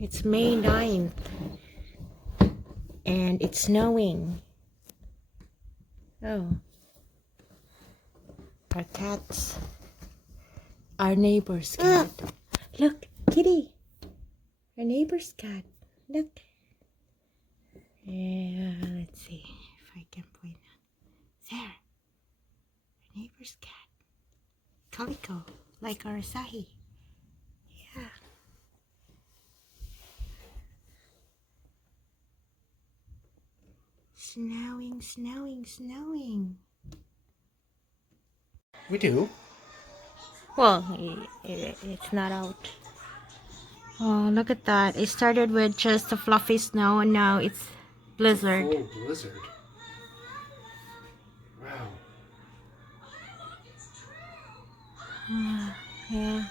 It's May 9th and it's snowing. Oh. Our cats. Our neighbor's cat. Look, kitty. Our neighbor's cat. Look. Yeah, let's see if I can point out. There. Our neighbor's cat. Calico, like our Sahi. Yeah. Snowing, snowing, snowing. We do. Well, it's not out. Oh, look at that. It started with just a fluffy snow and now it's blizzard. Full blizzard. Wow. Yeah.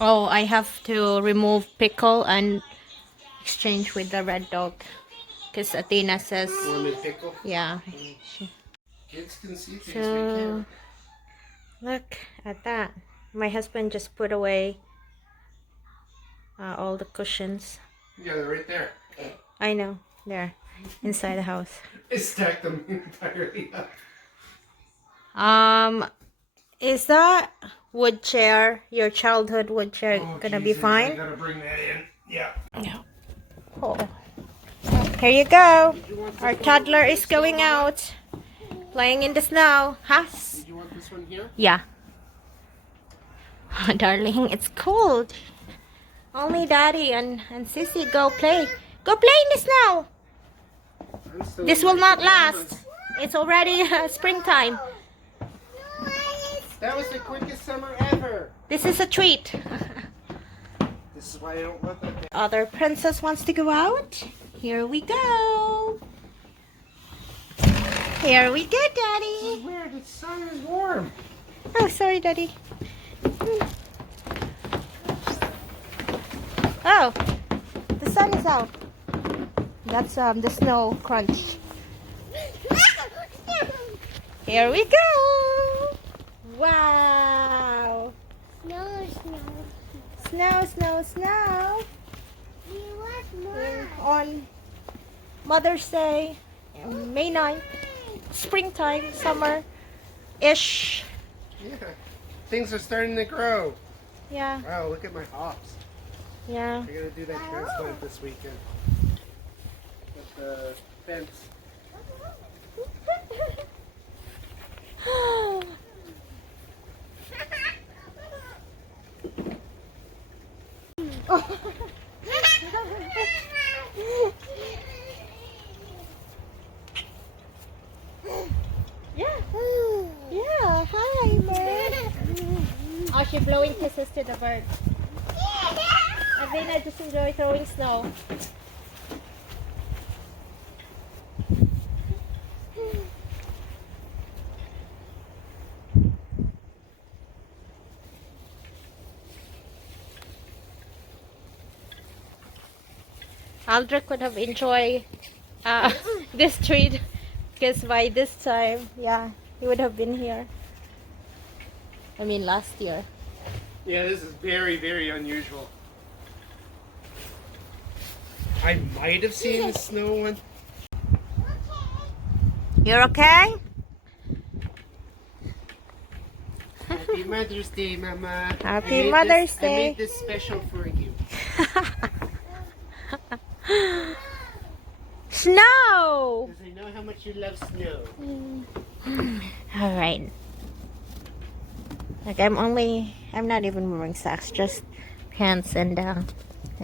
Oh, I have to remove Pickle and exchange with the red dog. Because Athena says... Lemon pickle? Yeah. Kids can see things we So, can't. look at that. My husband just put away all the cushions. Yeah, they're right there. I know. There. Inside the house. I stacked them entirely up. Is that wood chair, your childhood wood chair, gonna be Jesus, fine? I gotta bring that in. Yeah. No. Oh. Here you go. Our toddler is going out, playing in the snow. Huh? Did you want this one here? Yeah. Darling, it's cold. Only Daddy and Sissy go play. Go play in the snow. This will not last. It's already springtime. That was the quickest summer ever. This is a treat. This is why I don't let that. Other princess wants to go out. Here we go. Here we go, Daddy. Weird. The sun is warm. Oh, sorry, Daddy. Oh, the sun is out. That's the snow crunch. Here we go. Wow. Snow, snow. Snow, snow, snow. We want more. On Mother's Day, May 9th, springtime, summer-ish. Yeah. Things are starting to grow. Yeah, Wow, look at my hops. yeah. I gotta do that transplant this weekend. With the fence. Yeah. Yeah. Hi, bird. Oh, she's blowing kisses to the bird. Avena just enjoy throwing snow. Aldrich would have enjoyed this treat because by this time, yeah, he would have been here. I mean, last year. Yeah, this is very, very unusual. I might have seen the snow one. You're okay? Happy Mother's Day, Mama. Happy Mother's I Day. made this special for you. Snow! Because I know how much you love snow. Alright. Like I'm not even wearing socks, just pants and a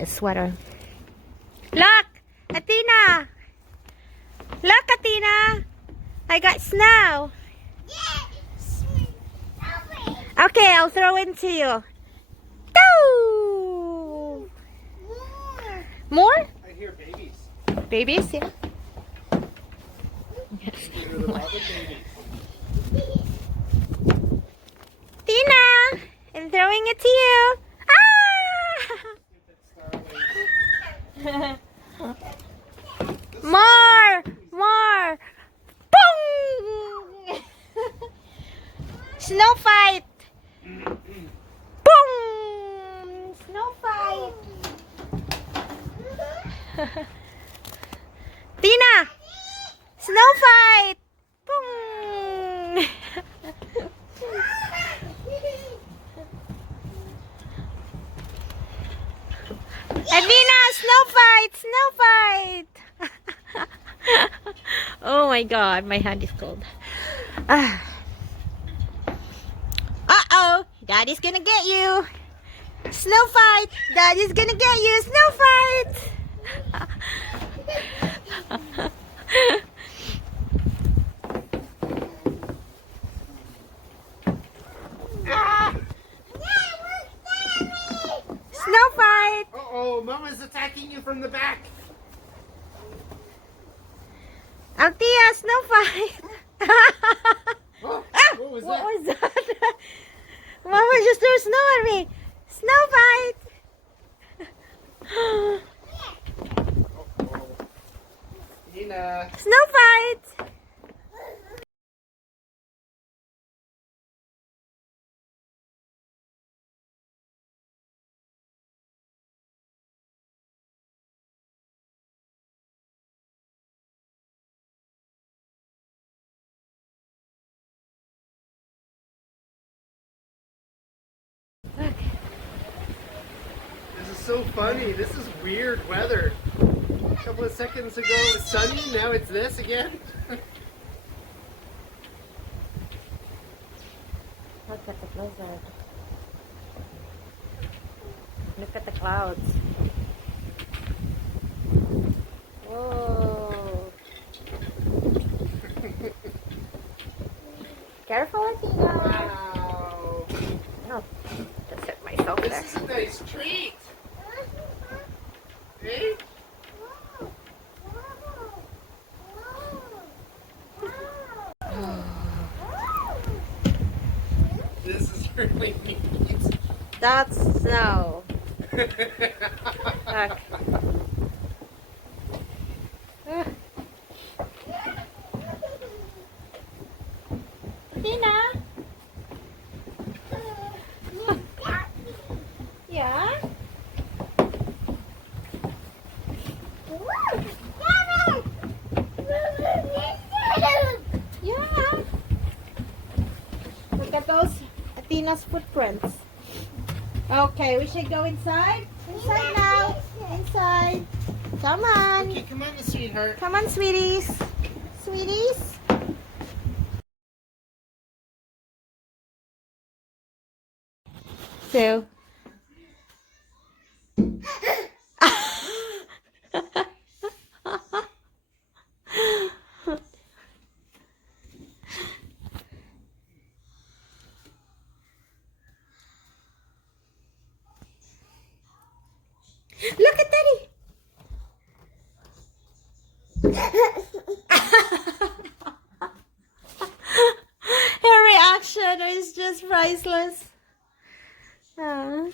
sweater. Look! Athena! Look, Athena! I got snow! Okay, I'll throw it to you. Doo! More? I hear babies. Babies, yeah. They're the robin babies. Tina! I'm throwing it to you. Ah! More! More! Boom! Snow fight! Boom! Snow fight. Tina! Snow fight! Boom! Athena! Snow fight! Snow fight! Oh my god, my hand is cold. Uh-oh! Daddy's gonna get you! Snow fight! Daddy's gonna get you! Snow fight! Snow fight! Uh-oh, Mama's attacking you from the back. Althea, snow fight! Oh, what was What that? was that? Mama just threw snow at me! Snow fight! Uh-oh. Tina. Snow fight! This is so funny. This is weird weather. A couple of seconds ago it was sunny, now it's this again. Look at the blizzard. Look at the clouds. Whoa. Careful, Athena. Wow. No, just hit myself there. This is a nice treat. Hey? This is really neat. That's snow. Look. Athena? Yeah? Yeah. Look at those Athena's footprints. Okay, we should go inside. Inside now. Inside. Come on. Okay, come on, sweetheart. Come on, sweeties. Sweeties. So. Look at Daddy. Her reaction is just priceless. Ah.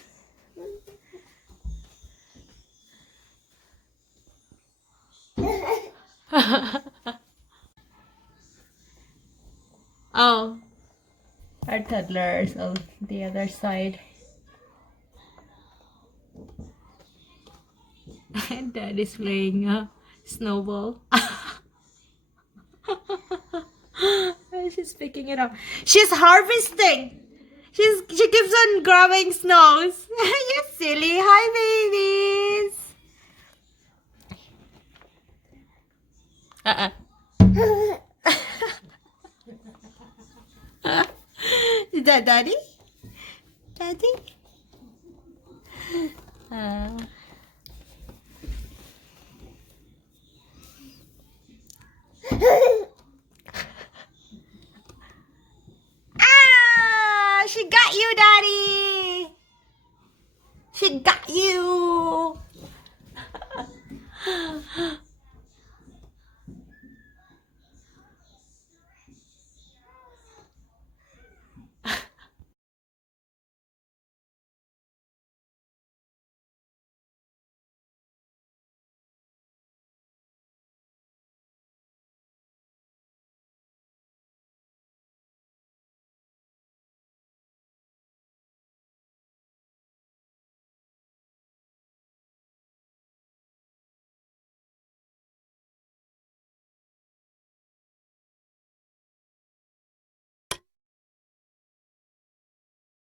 Oh, our toddler is on the other side. And Dad is playing a snowball. She's picking it up. She's harvesting. She keeps on grabbing snows. You silly. Hi, babies. Is that Daddy? Daddy? Ah! She got you, Daddy! She got you!